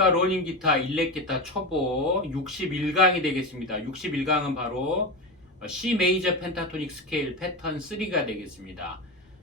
안녕하십니까 로닝 기타 일렉 기타 초보 61강이 되겠습니다. 61강은 바로 C 메이저 펜타토닉 스케일 패턴 3가 되겠습니다.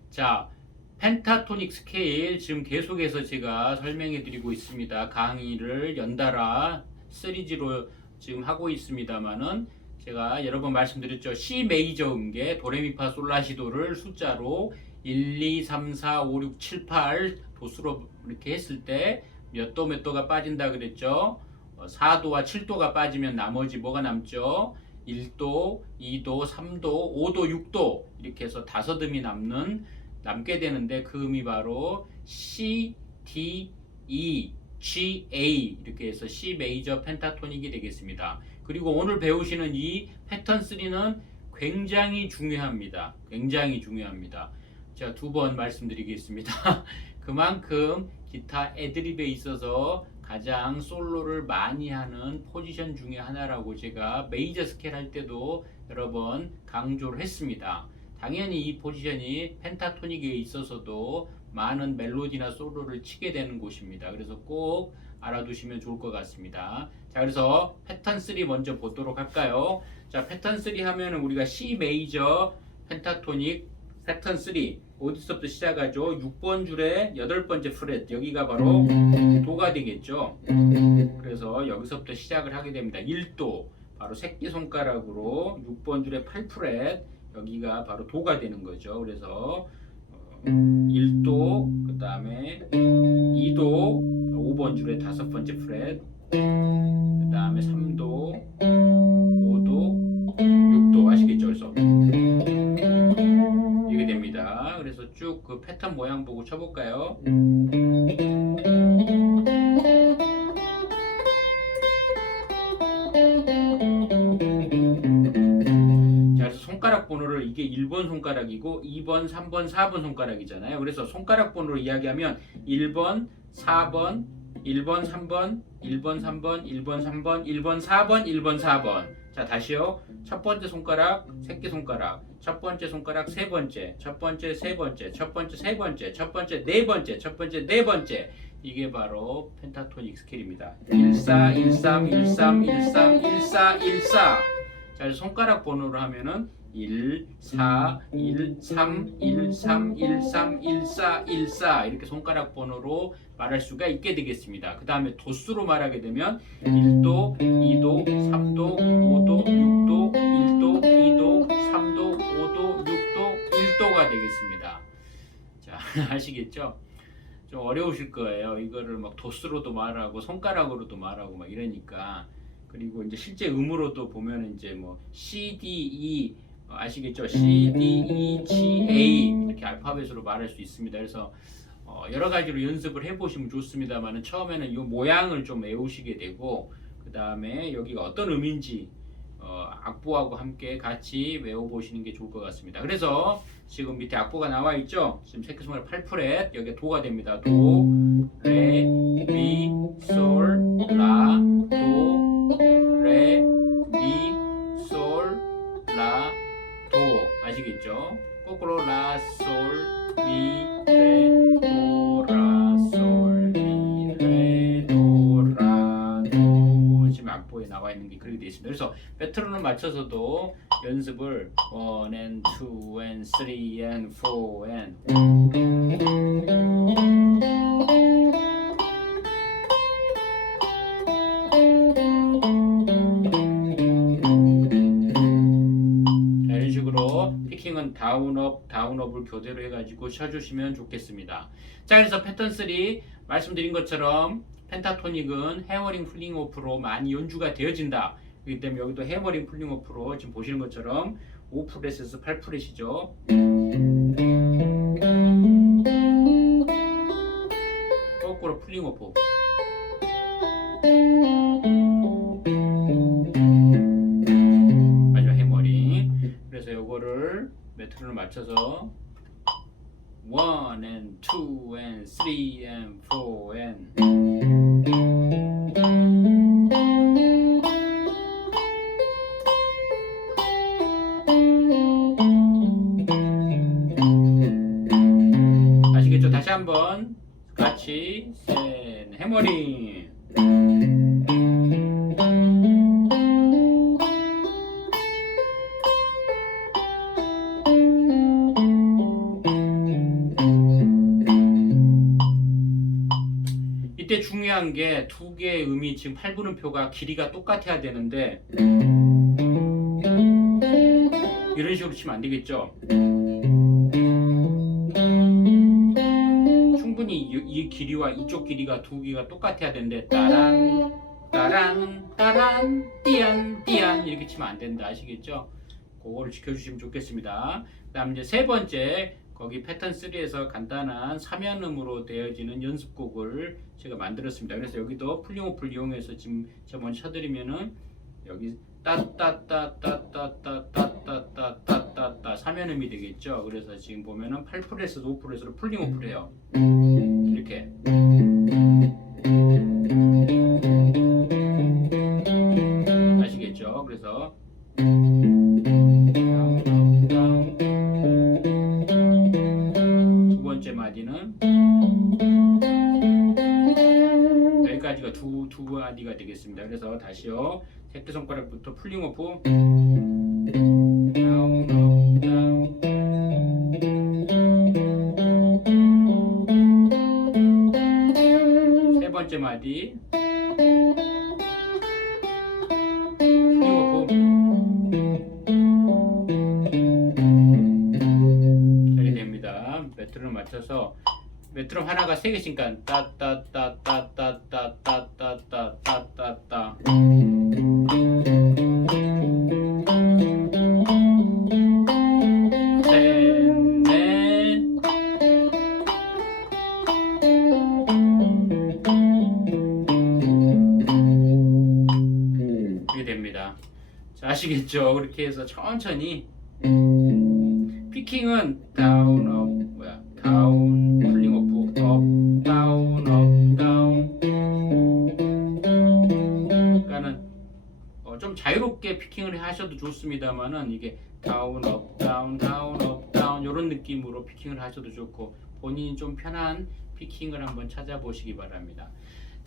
자, 펜타토닉 스케일 지금 계속해서 제가 설명해 드리고 있습니다. 강의를 연달아 시리즈로 지금 하고 있습니다만은 제가 여러 번 말씀드렸죠. C 메이저 음계 도레미파 솔라시도를 숫자로 1, 2, 3, 4, 5, 6, 7, 8 도수로 이렇게 했을 때 몇 도 몇 도가 빠진다 그랬죠. 어, 4도와 7도가 빠지면 나머지 뭐가 남죠? 1도, 2도, 3도, 5도, 6도 이렇게 해서 다섯 음이 남는 남게 되는데 그 음이 바로 C, D, E, G, A 이렇게 해서 C 메이저 펜타토닉이 되겠습니다. 그리고 오늘 배우시는 이 패턴 3는 굉장히 중요합니다. 굉장히 중요합니다. 제가 두 번 말씀드리겠습니다. 그만큼 기타 애드립에 있어서 가장 솔로를 많이 하는 포지션 중에 하나라고 제가 메이저 스케일 할 때도 여러 번 강조를 했습니다. 당연히 이 포지션이 펜타토닉에 있어서도 많은 멜로디나 솔로를 치게 되는 곳입니다. 그래서 꼭 알아두시면 좋을 것 같습니다. 자, 그래서 패턴 3 먼저 보도록 할까요? 자, 패턴 3 하면은 우리가 C 메이저 펜타토닉 패턴 3 어디서부터 시작하죠? 6번 줄의 여덟 번째 프렛 여기가 바로 도가 되겠죠. 그래서 여기서부터 시작을 하게 됩니다. 1도 바로 새끼손가락으로 6번 줄의 8프렛 여기가 바로 도가 되는 거죠. 그래서 어, 1도 그 다음에 2도 5번 줄의 다섯 번째 프렛 그 다음에 3도 5도 6도 아시겠죠? 그래서 그 패턴 모양 보고 쳐볼까요? 자, 그래서 손가락 번호를 이게 1번 손가락이고 2번, 3번, 4번 손가락이잖아요. 그래서 손가락 번호로 이야기하면 1번, 4번, 1번, 3번, 1번, 3번, 1번, 3번, 1번, 4번, 1번, 4번. 자, 다시요. 첫 번째 손가락, 새끼 손가락. 첫 번째 손가락, 세 번째. 첫 번째, 세 번째. 첫 번째, 세 번째. 첫 번째, 네 번째. 첫 번째, 네 번째. 이게 바로 펜타토닉 스케일입니다. 1, 4, 1, 3, 1, 3, 1, 3, 1, 4, 1, 4. 자, 손가락 번호로 하면은 1, 4, 1, 3, 1, 3, 1, 3, 1, 4, 1, 4 이렇게 손가락 번호로 말할 수가 있게 되겠습니다. 그 다음에 도수로 말하게 되면 1도, 2도, 3도, 5도, 6도, 1도, 2도, 3도, 5도, 6도, 1도가 되겠습니다. 자, 아시겠죠? 좀 어려우실 거예요. 이거를 막 도수로도 말하고 손가락으로도 말하고 막 이러니까 그리고 이제 실제 음으로도 보면 이제 뭐 C, D, E 어, 아시겠죠? C, D, E, G, A 이렇게 알파벳으로 말할 수 있습니다. 그래서 어, 여러 가지로 연습을 해보시면 좋습니다만은 처음에는 이 모양을 좀 외우시게 되고 그 다음에 여기가 어떤 음인지 어, 악보하고 함께 같이 외워보시는 게 좋을 것 같습니다. 그래서 지금 밑에 악보가 나와 있죠? 지금 새끼손가락 8프렛 여기 도가 됩니다. 도, 레, 미, 솔, 라, 도, 되어 있습니다. 그래서 패턴을 맞춰서도 연습을 1 and 2 and 3 and 4 and 피킹은 다운업, 다운업을 교대로 해가지고 쳐주시면 좋겠습니다. 자, 그래서 패턴 3 말씀드린 것처럼 펜타토닉은 해머링 풀링 오프로 많이 연주가 되어진다. 그렇기 때문에 여기도 해머링 풀링 오프로 지금 보시는 것처럼 5프렛에서 8프렛이죠. 거꾸로 풀링 오프. 마지막 해머링. 그래서 요거를 메트로를 맞춰서 1 and 2 and 3 and 4 and 중요한 게 두 개의 음이 지금 8분음표가 길이가 똑같아야 되는데 이런 식으로 치면 안 되겠죠? 충분히 이, 이 길이와 이쪽 길이가 두 개가 똑같아야 되는데 따란 따란 따란 띠안 띠안 이렇게 치면 안 된다 아시겠죠? 그거를 지켜주시면 좋겠습니다. 그다음 이제 세 번째 거기 패턴 3에서 간단한 사면음으로 되어지는 연습곡을 제가 만들었습니다. 그래서 여기도 풀링오프를 이용해서 지금 제가 먼저 쳐드리면은 여기 따따따따따따따따따따따 사면음이 되겠죠. 그래서 지금 보면은 8프레스 5프레스로 풀링오프를 해요. 이렇게 대퇴 손가락부터 풀링 오프 세 번째 마디. 풀링 오프 되게 됩니다. 메트로 맞춰서 메트로 하나가 세 개씩 간 따따따. 아시겠죠? 그렇게 해서 천천히 피킹은 다운 업 뭐야 다운 풀링 오프 업 다운 업 다운 그러니까는 어, 좀 자유롭게 피킹을 하셔도 좋습니다만은 이게 다운 업 다운 다운 업 다운 이런 느낌으로 피킹을 하셔도 좋고 본인이 좀 편한 피킹을 한번 찾아보시기 바랍니다.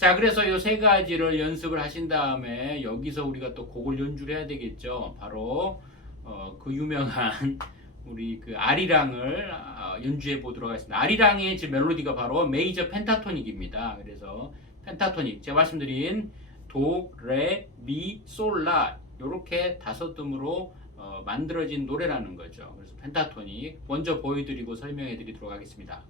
자 그래서 이 세 가지를 연습을 하신 다음에 여기서 우리가 또 곡을 연주를 해야 되겠죠. 바로 어, 그 유명한 우리 그 아리랑을 아, 연주해 보도록 하겠습니다. 아리랑의 지금 멜로디가 바로 메이저 펜타토닉입니다. 그래서 펜타토닉 제가 말씀드린 도, 레, 미, 솔, 라 이렇게 다섯 음으로 어, 만들어진 노래라는 거죠. 그래서 펜타토닉 먼저 보여드리고 설명해 드리도록 하겠습니다.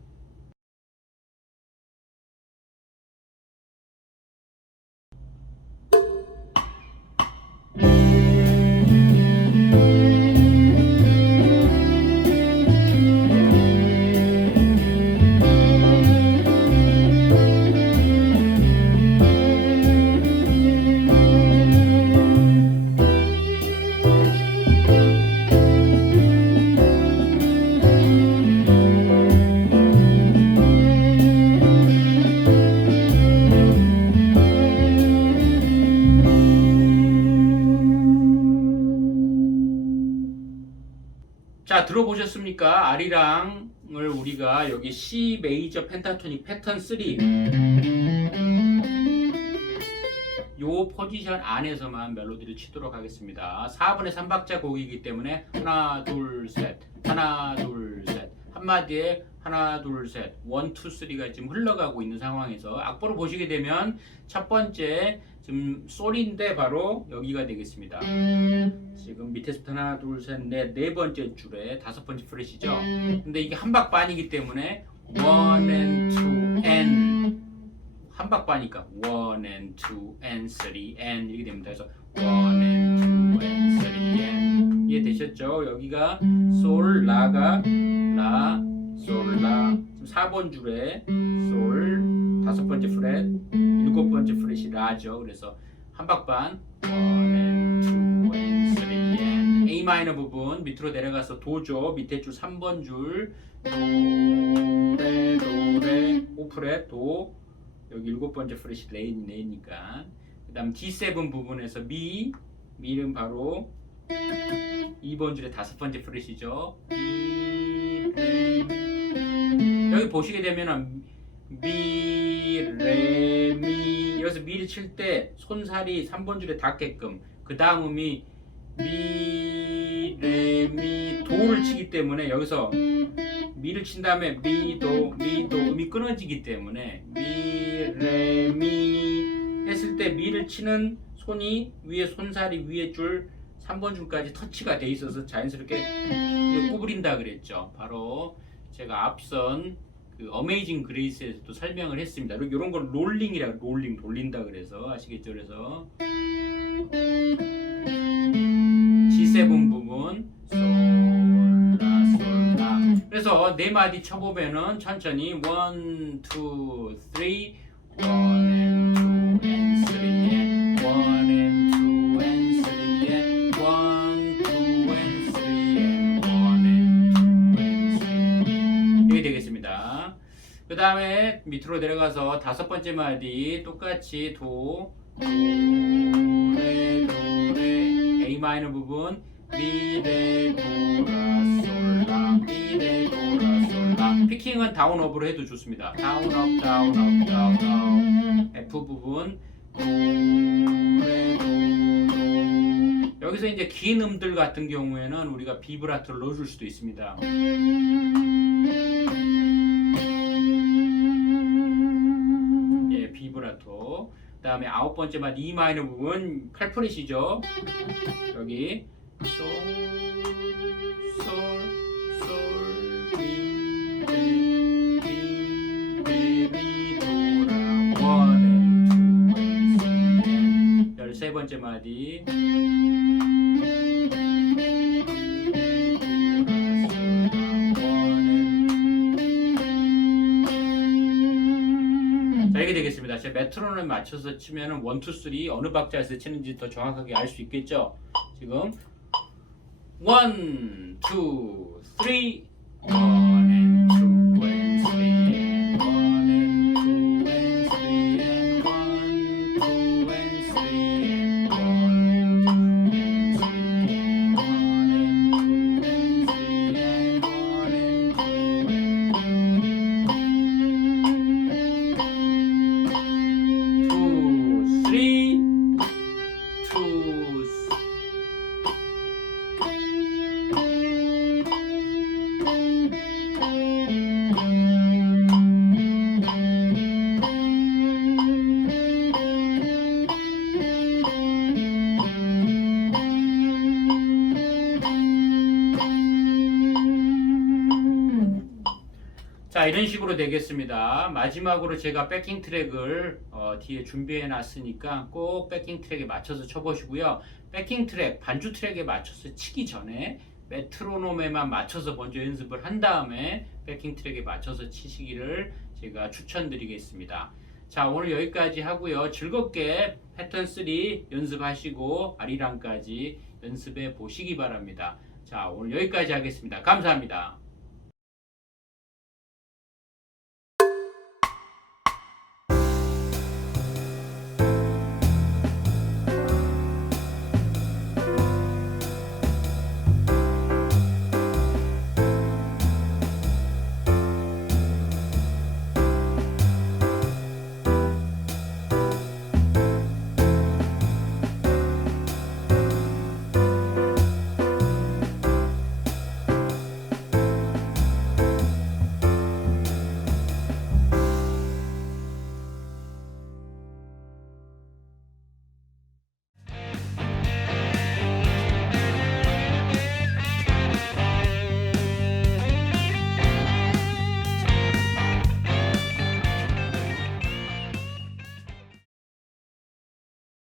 들어보셨습니까? 아리랑을 우리가 여기 C 메이저 펜타토닉 패턴 3요 포지션 안에서만 멜로디를 치도록 하겠습니다. 4분의 3박자 곡이기 때문에 하나 둘 셋 하나 둘 셋 한마디에 하나 둘 셋 원, 투, 쓰리가 지금 흘러가고 있는 상황에서 악보를 보시게 되면 첫 번째 지금 솔인데 바로 여기가 되겠습니다. 지금 밑에서부터 하나 둘 셋 넷 네 번째 줄에 다섯 번째 프레시죠. 근데 이게 한박 반이기 때문에 one and two and 한박 반이니까 one and two and three and 이렇게 됩니다. 그래서 one and two and three and 이해되셨죠? 여기가 솔 라가 라 솔라 지금 4번 줄에 솔 다섯 번째 프렛 일곱 번째 프렛이 라죠. 그래서 한박반 one and two and three and A 마이너 부분 밑으로 내려가서 도죠. 밑에 줄 3번 줄 도레 도레 오프렛 도 여기 일곱 번째 프렛이 레이 레이니까 그다음 D7 부분에서 미 미는 바로 2번 줄의 다섯 번째 프렛이죠. 미, 레, 미. 여기 보시게 되면은 미, 레, 미 여기서 미를 칠 때 손살이 3번 줄에 닿게끔 그 다음 음이 미, 레, 미, 도를 치기 때문에 여기서 미를 친 다음에 미 도 미 도 음이 끊어지기 때문에 미 레 미 했을 때 미를 치는 손이 위에 손살이 위에 줄 3번 줄까지 터치가 돼 있어서 자연스럽게 구부린다 그랬죠. 바로 제가 앞선 그 어메이징 그레이스에서도 설명을 했습니다. 이런 걸 롤링이라 롤링 돌린다 그래서 아시겠죠? 그래서 G7 부분 솔라 솔라 그래서 네 마디 쳐보면은 천천히 1, 2, 3 1 and 2 and 그 다음에 밑으로 내려가서 다섯 번째 마디 똑같이 도, 도, 레, 도, 레, A 마이너 부분 미, 레, 도, 라, 솔, 라, 미, 레, 도, 라, 솔, 라. 피킹은 다운 업으로 해도 좋습니다. 다운 업, 다운 업, 다운 업. F 부분 도, 레, 도, 도. 여기서 이제 긴 음들 같은 경우에는 우리가 비브라토를 넣어줄 수도 있습니다. 그 다음에 아홉 번째 맛 E 마이너 부분 칼프렛이죠. 여기 솔, 솔, 솔, 미, 레, 미, 레, 미, 도라, 원, 앤, 투, 앤, 쓰리, 앤. 열세 번째 마디. 이렇게 되겠습니다. 제 메트로놈에 맞춰서 치면은 1, 2, 3 어느 박자에서 치는지 더 정확하게 알 수 있겠죠. 지금 1, 2, 3 1 자 이런 식으로 되겠습니다. 마지막으로 제가 백킹 트랙을 어, 뒤에 준비해 놨으니까 꼭 백킹 트랙에 맞춰서 쳐보시고요. 백킹 트랙, 반주 트랙에 맞춰서 치기 전에 메트로놈에만 맞춰서 먼저 연습을 한 다음에 백킹 트랙에 맞춰서 치시기를 제가 추천드리겠습니다. 자 오늘 여기까지 하고요. 즐겁게 패턴 3 연습하시고 아리랑까지 연습해 보시기 바랍니다. 자 오늘 여기까지 하겠습니다. 감사합니다.